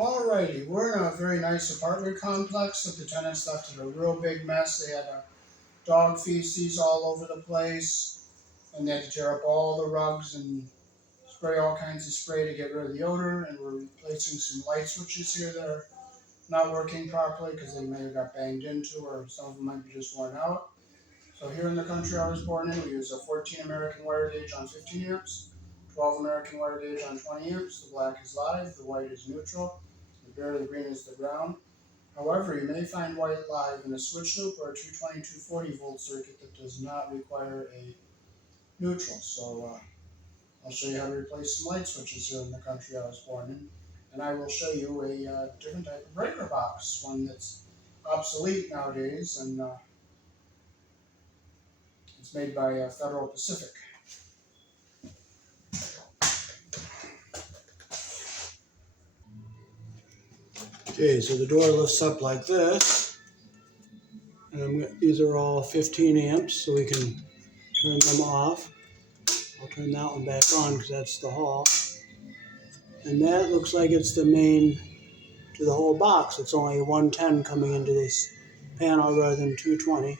Alrighty, we're in a very nice apartment complex that the tenants left in a real big mess. They had dog feces all over the place, and they had to tear up all the rugs and spray all kinds of spray to get rid of the odor. And we're replacing some light switches here that are not working properly because they may have got banged into, or some of them might be just worn out. So here in the country I was born in, we use a 14 American wire gauge on 15 amps, 12 American wire gauge on 20 amps. The black is live, the white is neutral, the barely green is the ground. However, you may find white live in a switch loop or a 220, 240 volt circuit that does not require a neutral. So I'll show you how to replace some light switches here in the country I was born in. And I will show you a different type of breaker box, one that's obsolete nowadays, and it's made by Federal Pacific. Okay, so the door lifts up like this, and these are all 15 amps, so we can turn them off. I'll turn that one back on because that's the hall. And that looks like it's the main to the whole box. It's only 110 coming into this panel rather than 220.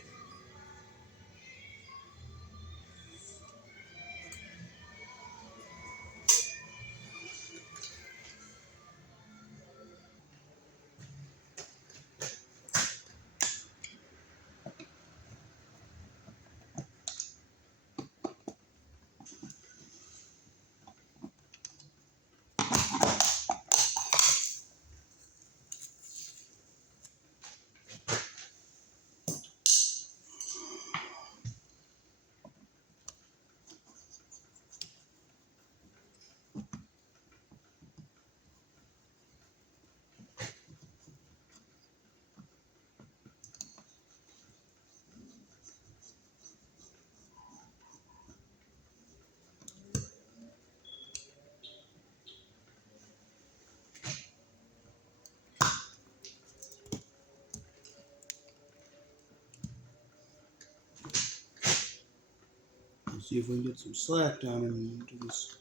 Let's see if we can get some slack down into this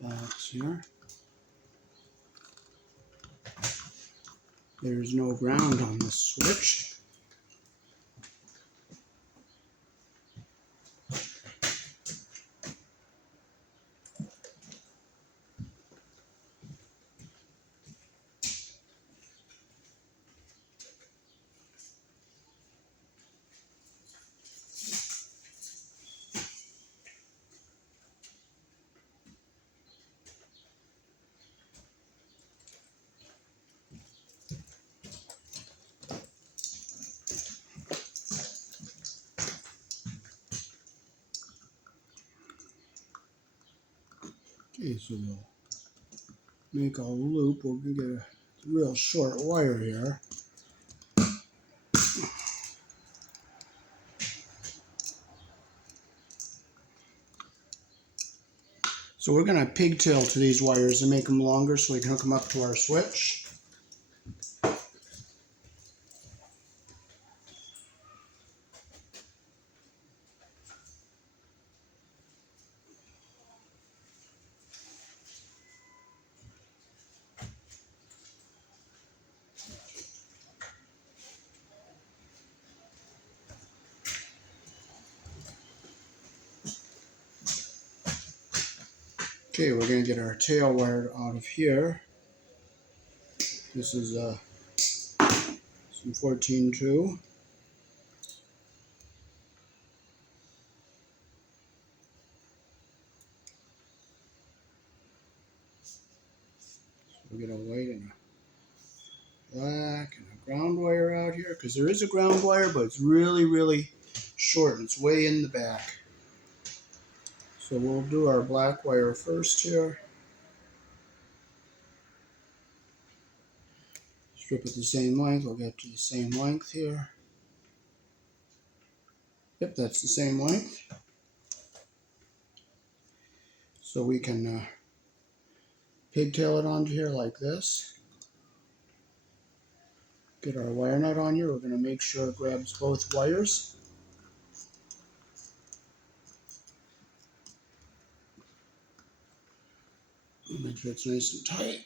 box here. There's no ground on this switch. Okay, so we'll make a loop. We're going to get a real short wire here. So we're going to pigtail to these wires and make them longer so we can hook them up to our switch. Okay, we're going to get our tail wire out of here. This is some 14-2. We'll get a white and a black and a ground wire out here, because there is a ground wire, but it's really, really short. It's way in the back. So we'll do our black wire first here. Strip it the same length. We'll get to the same length here. Yep, that's the same length. So we can pigtail it onto here like this. Get our wire nut on here. We're going to make sure it grabs both wires. Make sure it's nice and tight.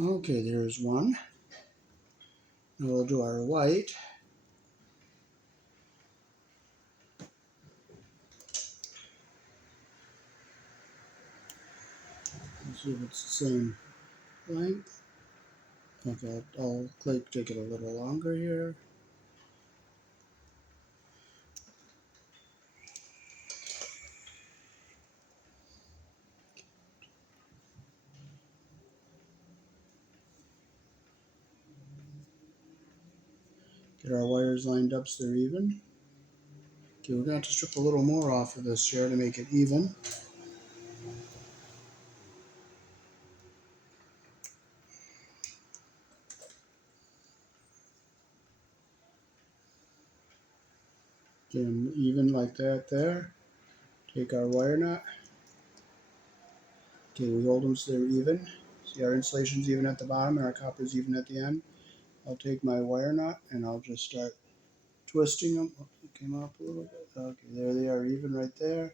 Okay, there's one. Now we'll do our white. Let's see if it's the same length. Okay, I'll take it a little longer here. Get our wires lined up so they're even. Okay, we're going to have to strip a little more off of this here to make it even. Get them even like that there. Take our wire nut. Okay, we hold them so they're even. See, our insulation's even at the bottom and our copper's even at the end. I'll take my wire nut and I'll just start twisting them. Oh, it came up a little bit. Okay, there they are even right there.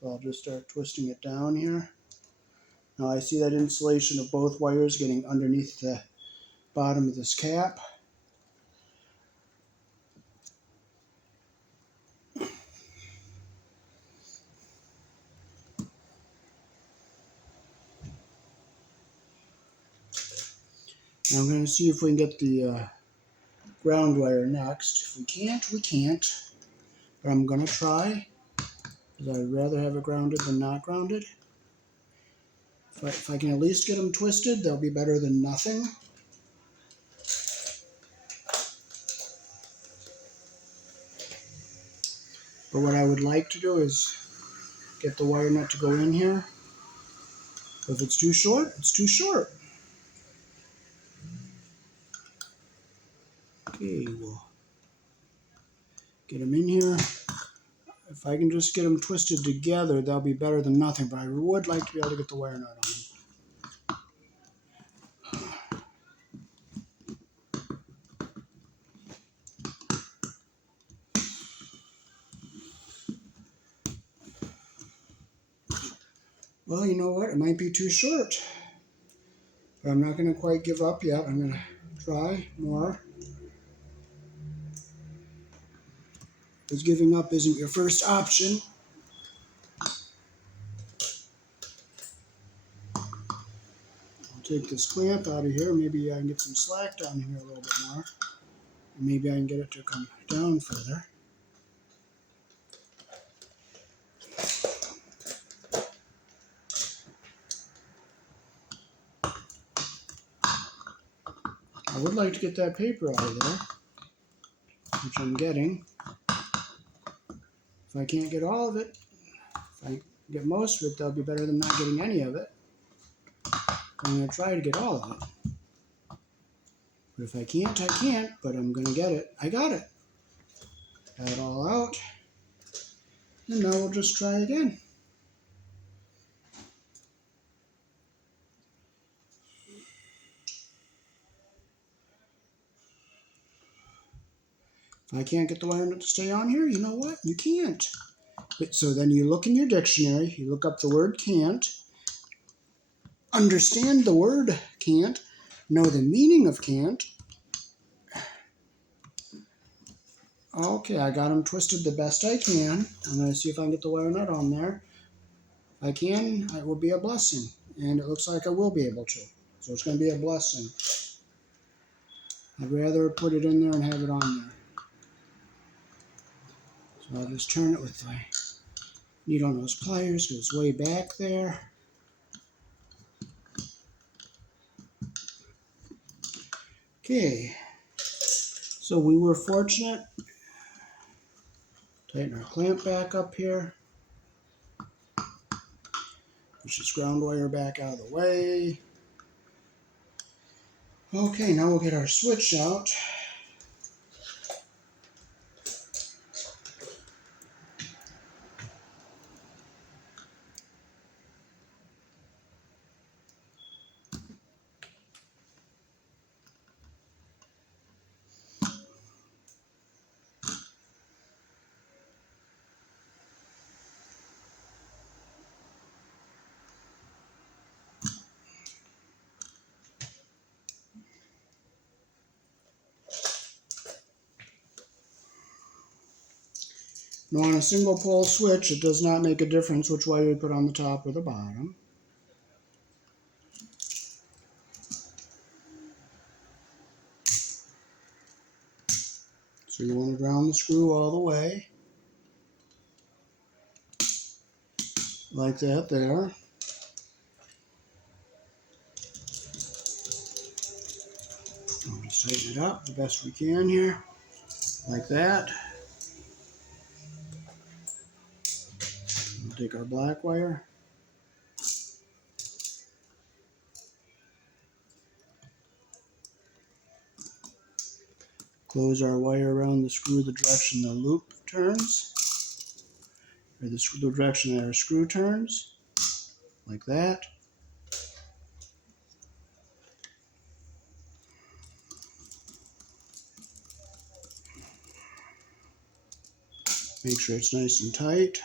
So I'll just start twisting it down here. Now I see that insulation of both wires getting underneath the bottom of this cap. Now I'm going to see if we can get the ground wire next. If we can't, we can't. But I'm going to try, because I'd rather have it grounded than not grounded. If I can at least get them twisted, they'll be better than nothing. But what I would like to do is get the wire nut to go in here. If it's too short, it's too short. Okay, we'll get them in here. If I can just get them twisted together, they'll be better than nothing. But I would like to be able to get the wire nut on them. Well, you know what? It might be too short. But I'm not going to quite give up yet. I'm going to try more. Because giving up isn't your first option. I'll take this clamp out of here. Maybe I can get some slack down here a little bit more. And maybe I can get it to come down further. I would like to get that paper out of there, which I'm getting. If I can't get all of it, if I get most of it, that'll be better than not getting any of it. I'm going to try to get all of it. But if I can't, I can't, but I'm going to get it. I got it. Got it all out. And now we'll just try again. If I can't get the wire nut to stay on here, you know what? You can't. But, so then you look in your dictionary, you look up the word can't, understand the word can't, know the meaning of can't. Okay, I got them twisted the best I can. I'm going to see if I can get the wire nut on there. If I can, it will be a blessing. And it looks like I will be able to. So it's going to be a blessing. I'd rather put it in there and have it on there. So I'll just turn it with my needle nose pliers because it's way back there. Okay. So we were fortunate. Tighten our clamp back up here. Push this ground wire back out of the way. Okay, now we'll get our switch out. Now on a single pole switch, it does not make a difference which wire you put on the top or the bottom. So you want to ground the screw all the way, like that there. We'll just tighten it up the best we can here, like that. We'll take our black wire. Close our wire around the screw the direction the loop turns, or the direction that our screw turns, like that. Make sure it's nice and tight.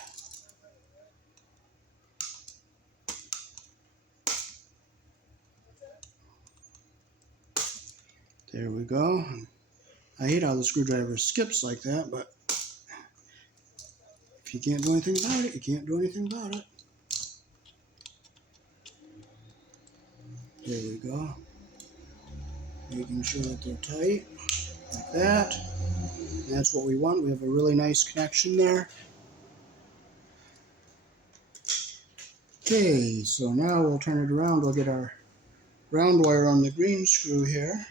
There we go. I hate how the screwdriver skips like that, but if you can't do anything about it, you can't do anything about it. There we go. Making sure that they're tight, like that. And that's what we want. We have a really nice connection there. Okay, so now we'll turn it around. We'll get our round wire on the green screw here.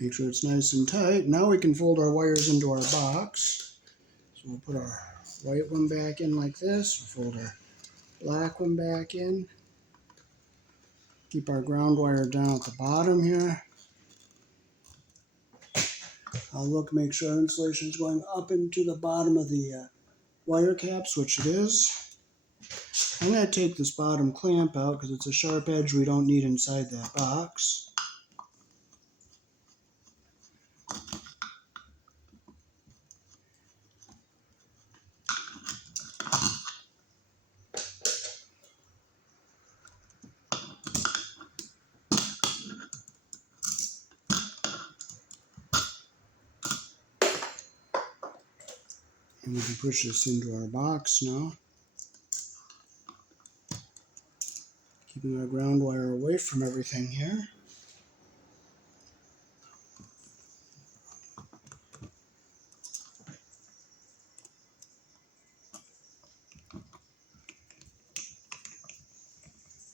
Make sure it's nice and tight. Now we can fold our wires into our box. So we'll put our white one back in like this. We'll fold our black one back in. Keep our ground wire down at the bottom here. I'll look, make sure insulation is going up into the bottom of the wire caps, which it is. I'm going to take this bottom clamp out because it's a sharp edge we don't need inside that box. And we can push this into our box now. Keeping our ground wire away from everything here.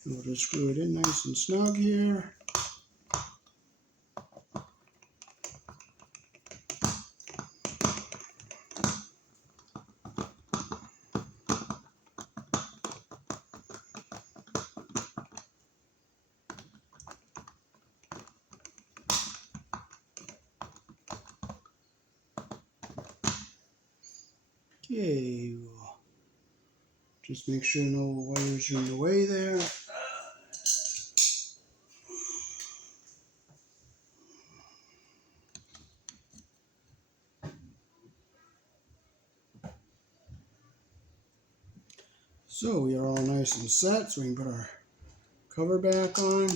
And we'll just screw it in nice and snug here. Okay, we'll just make sure no wires are in the way there. So we are all nice and set, so we can put our cover back on.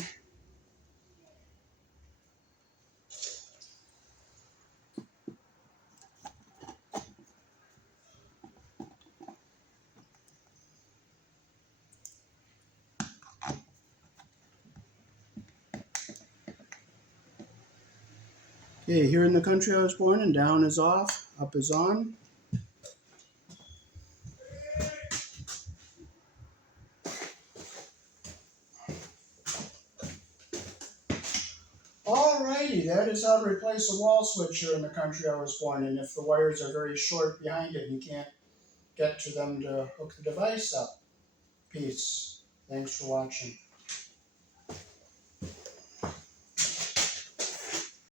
Okay, here in the country I was born in, down is off, up is on. Alrighty, that is how to replace a wall switch here in the country I was born in. If the wires are very short behind it and you can't get to them to hook the device up. Peace. Thanks for watching.